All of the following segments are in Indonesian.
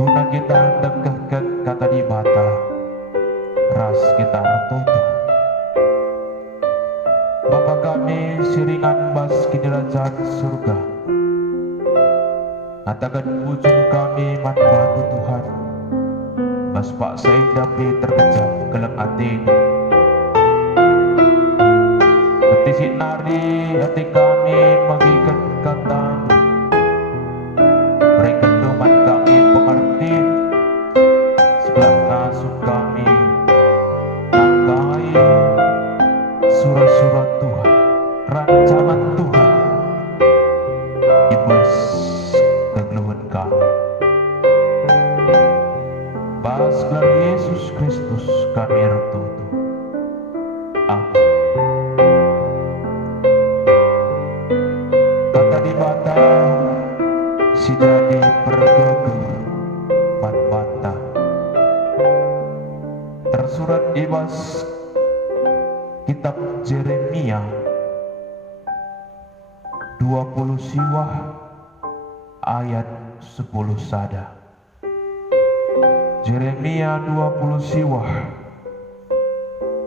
guna kita dengkehkeun kata di mata ras kita tutup. Bapa kami siringan bas kinderajat surga, katakan ujung kami manfaatu Tuhan bas pak saya dapat terkejam keleng hati ketisik nari hati kami magikan kata mereka teman kami pengerti sebelah kasut kami tangkai surat-surat Tuhan, rancangan Tuhan ibas kegeluhan kami. Pas gelar Yesus Kristus kami retutu. Amin. Kata di mata si jadi pergogo manmata tersurat ibas kitab Yeremia 20 siwah ayat 10 sada. Yeremia 20 siwah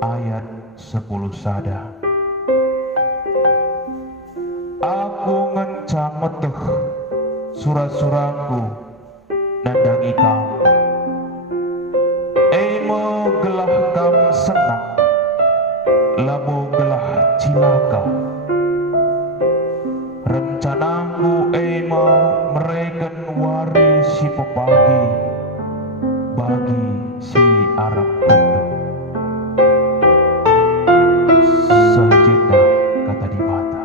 ayat 10 sada. Aku ngencang meteh surat-suratku nandangi kamu. Emo gelah kam senang, lamo gelah cilaka. Rencanaku emo mereken wari si pepagi bagi si Arab penduk. Sejeda kata di mata.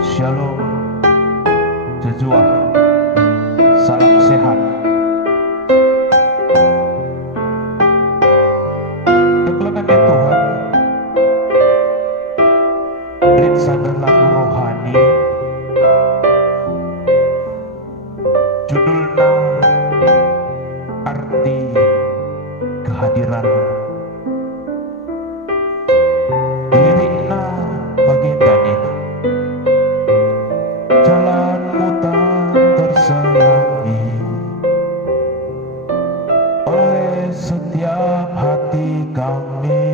Shalom, jejuah, salam sehat. Kebelangan Tuhan, sadar lagu rohani, judulnya arti kehadiran. Liriknya baginda ini, jalanmu tak terselangi oleh setiap hati kami.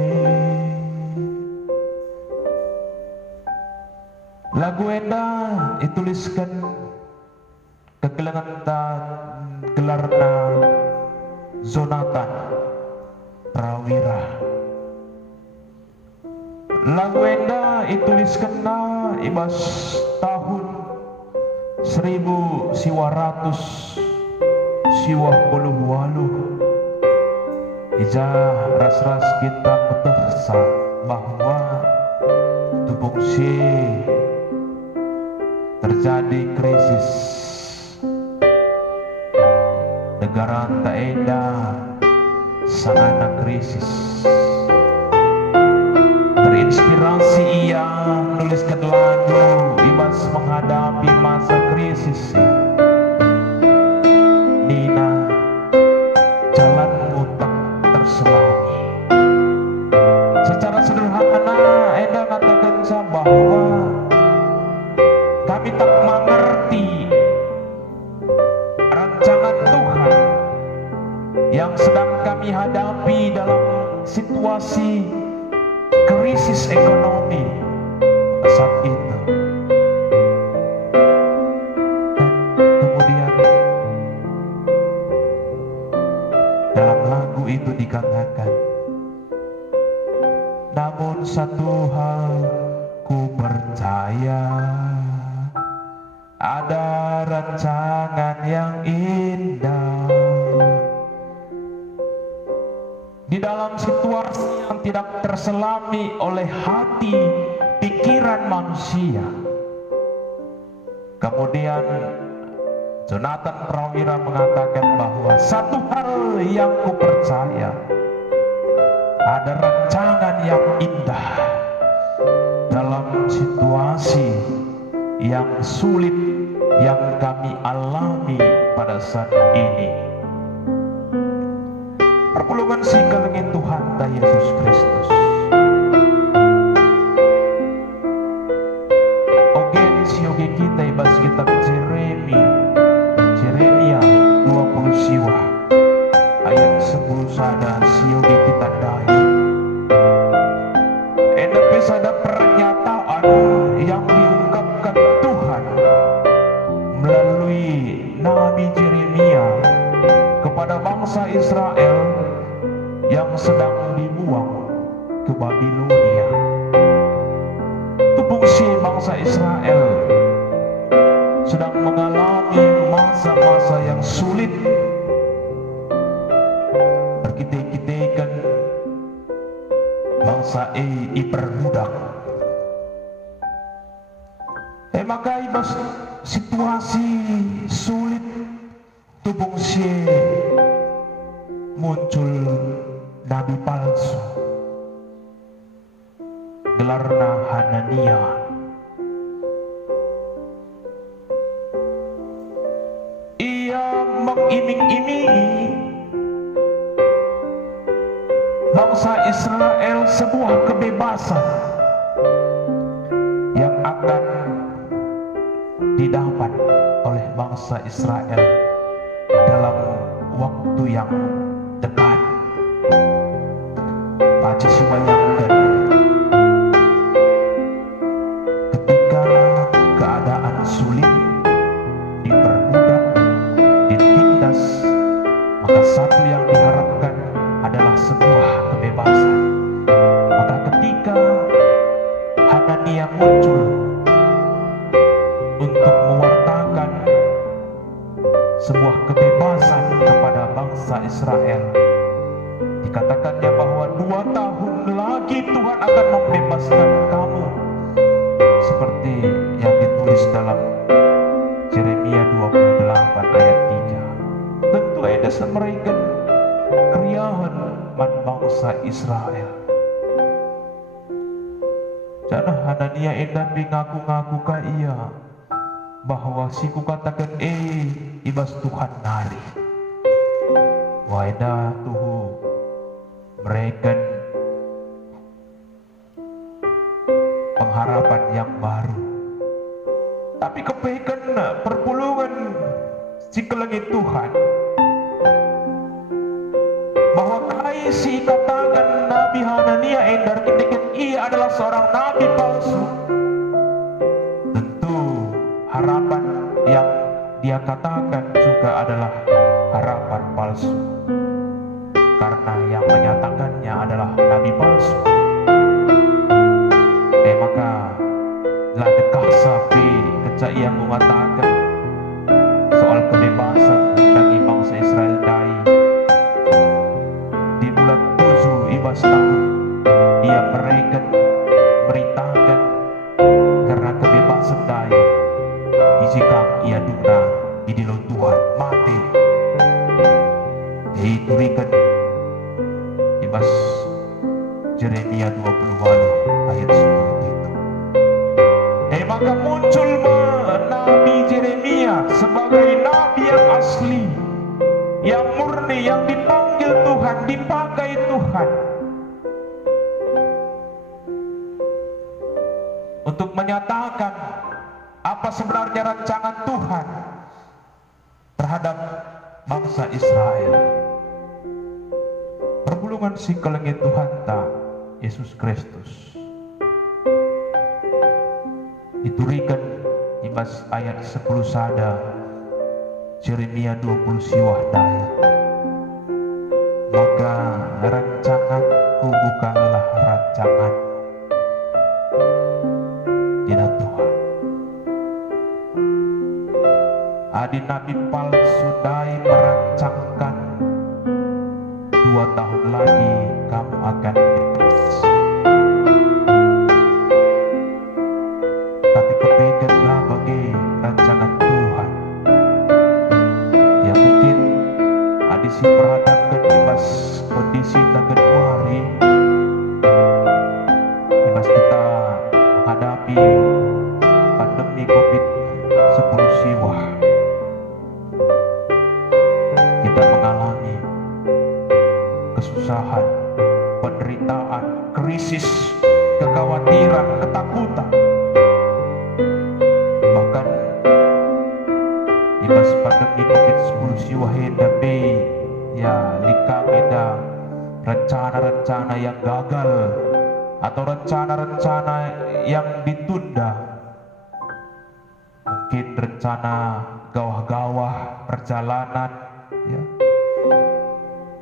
Lagu enda dituliskan kegelangan gelarna Jonathan Prawira. Lagu enda dituliskan ibas tahun 1100 siwah puluh waluh. Ija ras-ras kita betahsa bahwa tubung si terjadi krisis negara tak edah sangat krisis. Terinspirasi ia menuliskan lagu ibas menghadapi masa krisis. Nina, jalanmu tak terselangi. Secara sederhana Enda katakan bahwa kami tak mengerti rancangan Tuhan yang sedang kami hadapi dalam situasi krisis ekonomi saat itu. Dan kemudian dalam lagu itu dikatakan, namun satu hal ku percaya, ada rancangan yang indah di dalam situasi yang tidak terselami oleh hati pikiran manusia. Kemudian Jonathan Prawira mengatakan bahwa satu hal yang ku percaya, ada rancangan yang indah dalam situasi yang sulit yang kami alami pada saat ini. Perpulungan si kelengin Tuhan ta Yesus Kristus. Oge si oge kita ibas kitab Yeremia 20 Yeremia kepada bangsa Israel yang sedang dibuang ke Babilonia. Fungsi bangsa Israel sedang mengalami masa-masa yang sulit, berkitai-kitaikan bangsa diperbudak. Maka ibas situasi sulit tubung muncul nabi palsu, gelarna Hanania. Ia mengiming-imingi bangsa Israel sebuah kebebasan yang akan didapat oleh bangsa Israel dalam waktu yang dekat. Baca bayangkan ketika keadaan sulit, diperbudak, ditindas, maka satu yang diharapkan adalah sebuah kebebasan. Maka ketika Hanania muncul untuk mewartakan sebuah kebebasan kepada bangsa Israel, dikatakannya bahwa 2 tahun lagi Tuhan akan membebaskan kamu, seperti yang ditulis dalam Yeremia 28 ayat 3. Tentu ada semerikan keriahan man bangsa Israel. Jangan Hanania endah ngaku-ngaku ka iya bahwa siku katakan ibas Tuhan nari. Waida tuhu mereka pengharapan yang baru. Tapi kebaikan perpulungan si kelengit Tuhan bahwa kai si katakan Nabi Hanania endar ketika ia adalah seorang nabi palsu. Tentu harapan yang dia katakan juga adalah harapan palsu, karena yang menyatakannya adalah nabi palsu. Maka lah dekah sapi kecak ia mengatakan soal kebebasan bagi bangsa Israel dai di bulan 7 ibas tahun dia beritakan karena kebebasan dai jika ia duna di dalam Tuhan mati diturikan ibas Yeremia 20 ayat 10. Maka muncul Nabi Yeremia sebagai nabi yang asli, yang murni, yang dipanggil Tuhan, dipakai Tuhan untuk menyatakan apa sebenarnya rancangan Tuhan terhadap bangsa Israel. Perpulungan si kelengit Tuhan ta Yesus Kristus diturikan ibas ayat 10 sada Yeremia 20 siwah daya. Maka rancanganku bukanlah rancangan dina Tuhan. Adi nabi palsu dai merancangkan 2 tahun lagi kamu akan bebas. Tapi kebaikanlah bagi rancangan Tuhan. Ya mungkin adisi perhadapkan ibas kondisi tagan hari, ibas kita menghadapi pandemi COVID-19 siwah. Kita mengalami kesusahan, penderitaan, krisis, kekhawatiran, ketakutan. Bahkan ibas pandemi COVID-19 siwahenda ya likang eda rencana-rencana yang gagal atau rencana-rencana yang ditunda. Mungkin rencana gawah-gawah perjalanan, ya.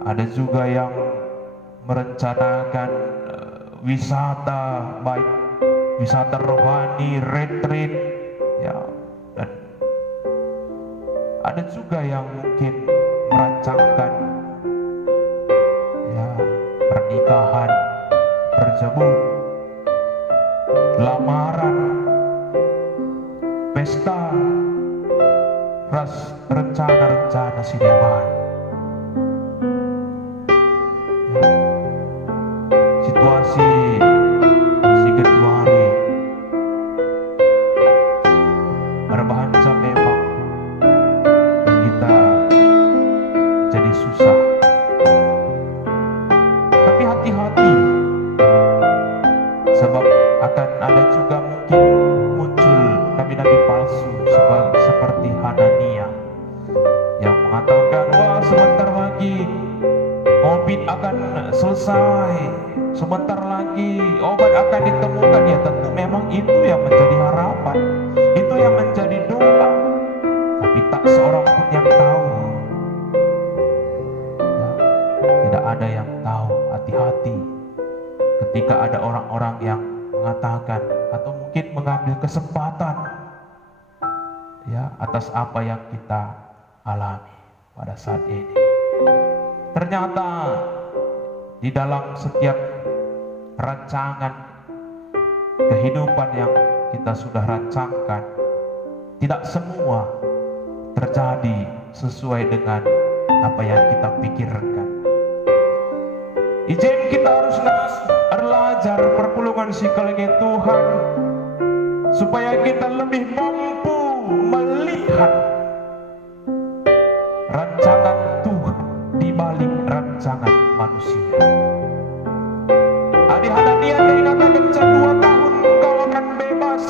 Ada juga yang merencanakan wisata, baik wisata rohani, retreat, ya. Dan ada juga yang mungkin merancangkan, ya, pernikahan, berjemur, lamaran, pesta, rencana-rencana si dewan. Situasi si kedua hari berbahasa memang kita jadi susah. Tapi hati-hati, sebab akan ada juga mungkin muncul nabi-nabi palsu seperti Hanania yang mengatakan, wah sebentar lagi COVID akan selesai, sebentar lagi obat akan ditemukan. Ya tentu memang itu yang menjadi harapan, itu yang menjadi doa, tapi tak seorang pun yang tahu, ya, tidak ada yang tahu. Hati-hati ketika ada orang-orang yang mengatakan atau mungkin mengambil kesempatan, ya, atas apa yang kita alami pada saat ini. Ternyata di dalam setiap rancangan kehidupan yang kita sudah rancangkan, tidak semua terjadi sesuai dengan apa yang kita pikirkan. Izin kita harus belajar perpulungan psikologi Tuhan supaya kita lebih mampu melihat rancangan Tuhan di balik rancangan manusia. Adi Hanania dari katakan 2 tahun kau akan bebas,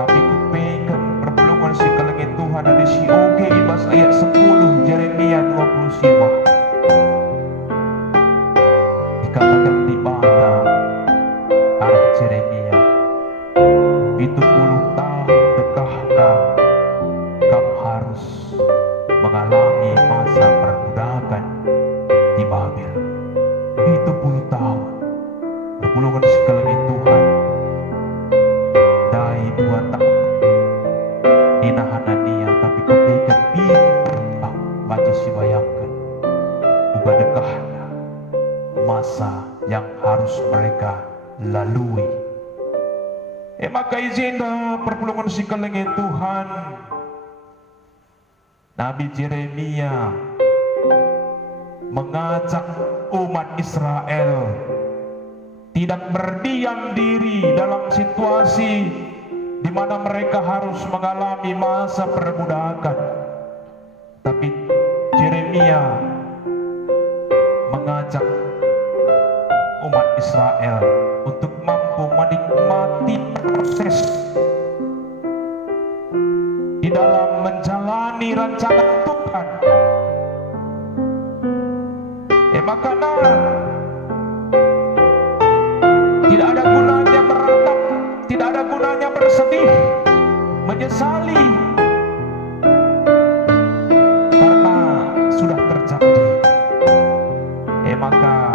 tapi kupegang perpulungan psikologi Tuhan ada si Oge ibas ayat 10 Yeremia 25. Dikatakan di mana arah Yeremia 70 tahun dekahna kamu harus mengalami masa perbudakan di Babel. 70 tahun perpulungan psikologi Tuhan dari 2 tahun di Hanania, tapi kebekan baca si bayangkan bukan dekahna masa yang harus mereka lalui. Maka izin perpulungan psikologi Tuhan, Nabi Yeremia mengajak umat Israel tidak berdiam diri dalam situasi di mana mereka harus mengalami masa perbudakan. Tapi Yeremia mengajak umat Israel untuk mampu menikmati proses di dalam menjalani rancangan Tuhan. Makanya tidak ada gunanya meratap, tidak ada gunanya bersedih, menyesali, karena sudah terjadi. Maka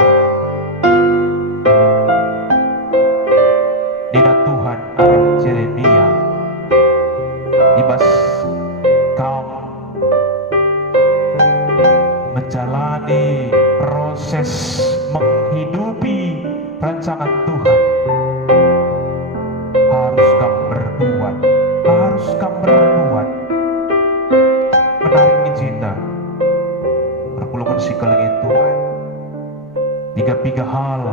dina Tuhan arah Yeremia ibas kaum menjalani proses menghidupi rancangan Tuhan. Harus kamu berbuat. Menarik izinda perpulungan psikologi Tuhan. 3 hal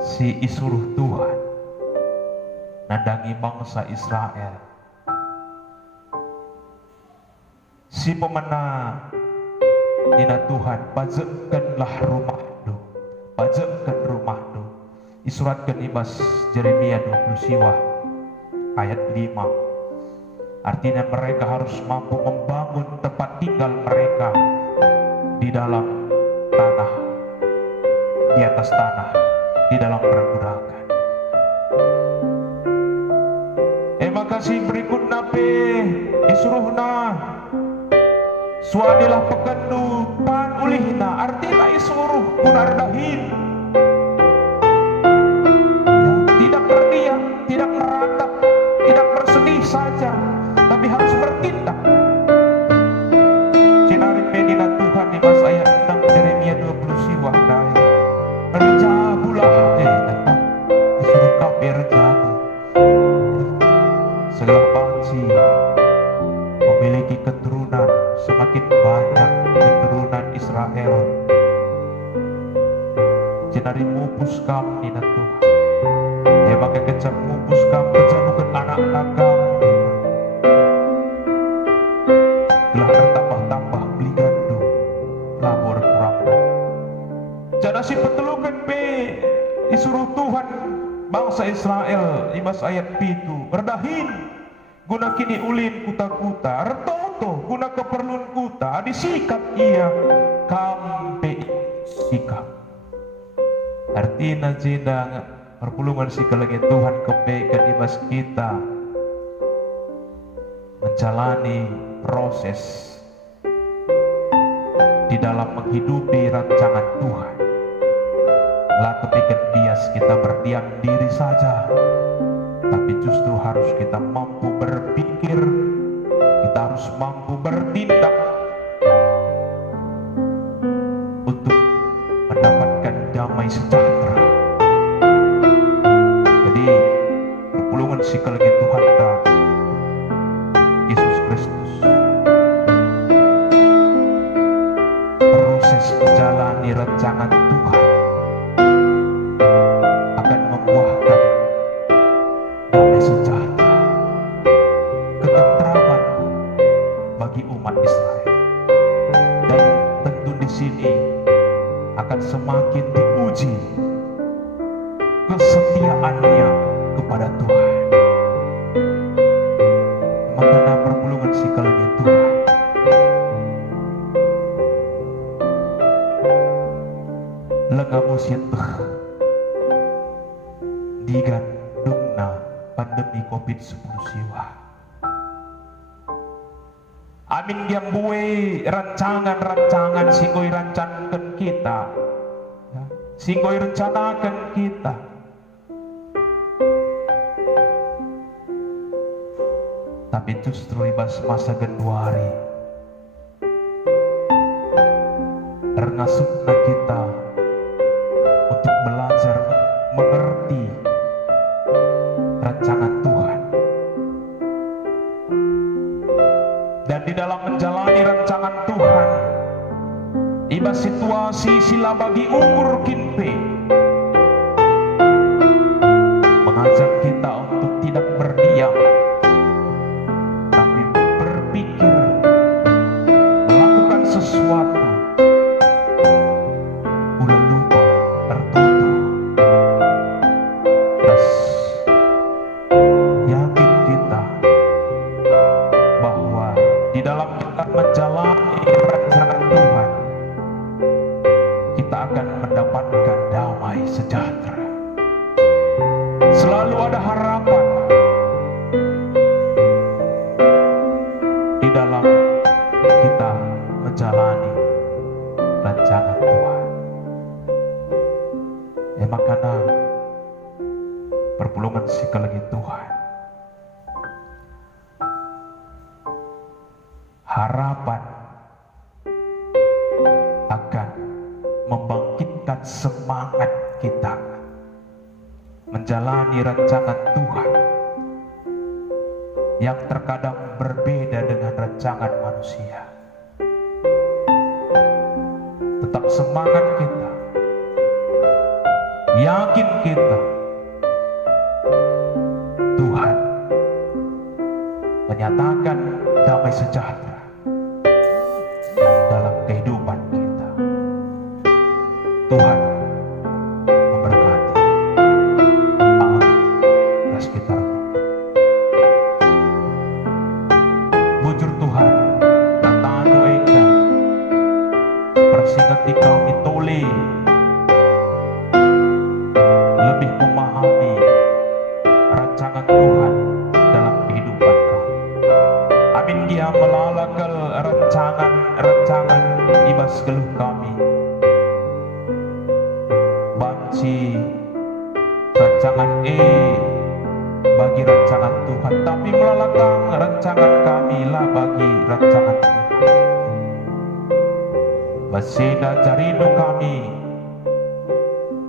si isuruh Tuhan nandangi bangsa Israel. Si pemenang dina Tuhan pajekkanlah rumahmu, pajekkan rumahmu. Disuratkan ibas Yeremia 20 ayat 5. Artinya mereka harus mampu membangun tempat tinggal mereka di dalam tanah, di atas tanah, di dalam perbudakan. Maka si berikut nape isuruhna suadilah pekendu pan ulihna, artinya isuruh kunardahin ya, tidak berdiam, tidak meratap, tidak bersedih saja, tapi harus bertindak. Cinarin medina Tuhan di mas ayat 6 Yeremia 20 siwah dai berjabulah disuruh kabir jabu segala bangsi memiliki keturunan, semakin banyak keturunan Israel cinari mupus kam nina Tuhan dia pakai kecap mupus kam kecap bukan anak nakal telah bertambah-tambah beli gandum labor kurang jana si petelukan be disuruh Tuhan bangsa Israel imas ayat pitu berdahin guna kini ulin kuta-kuta ertoto guna keperluan kuta disikat ia kampe sikap artinya jindang perpulungan sikalagi Tuhan kebaikan imas kita menjalani proses di dalam menghidupi rancangan Tuhan. Lah ketika bias kita berdiam diri saja, tapi justru harus kita mampu berpikir, kita harus mampu bertindak untuk mendapatkan damai sejahtera. Jadi perpulungan sikalagi Tuhan ta Yesus Kristus proses menjalani rancangan Tuhan akan membuahkan damai sejahtera, ketentraman bagi umat Israel, dan tentu di sini akan semakin diuji kesetiaannya kepada Tuhan. Mengenai perpulungan sikalagi Tuhan, lengamu sieteh digandungna pandemi COVID-10 siwa. Amin diambue rancangan-rancangan singgoi rancangan kita, ya, singgoi rencanakan kita. Tapi justru ibas masa genduari rengasupna kita untuk belajar mengerti rancangan Tuhan, dan di dalam menjalani rancangan Tuhan iba situasi sila bagi umur kinpe mengajak kita untuk tidak berdiam, tapi berpikir, melakukan sesuatu ulah lupa tertutup. Terus yakin kita bahwa di dalam kita menjalani rancangan Tuhan kita akan mendapatkan damai sejahtera. Selalu ada harapan di dalam kita menjalani rancangan Tuhan. Makanya perpulungan sikalagi Tuhan, harapan akan membangkitkan semangat kita menjalani rancangan Tuhan yang terkadang berbeda dengan rancangan manusia. Tetap semangat kita, yakin kita, Tuhan menyatakan damai sejahtera dalam kehidupan kita. Tuhan memberkati. Amin. Terus kita bujur Tuhan datang doaika persingati kami tole lebih memahami rancangan Tuhan dalam kehidupan kami. Amin. rancangan ibas geluh kami banci rancangan bagi rancangan Tuhan, tapi melalakang rancangan kami lah bagi rancangan Tuhan. Basena carindo kami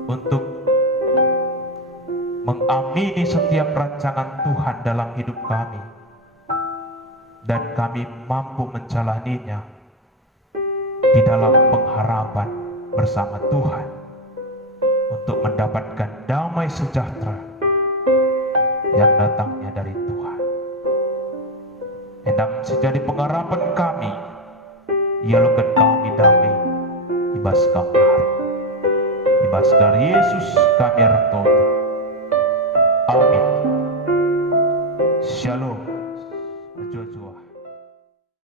untuk mengamini setiap rancangan Tuhan dalam hidup kami, dan kami mampu menjalaninya di dalam pengharapan bersama Tuhan untuk mendapatkan damai sejahtera yang datangnya dari Tuhan. Endang sejadi pengharapan kami, ialah kami damai ibas kami ibas dari Yesus kami artoto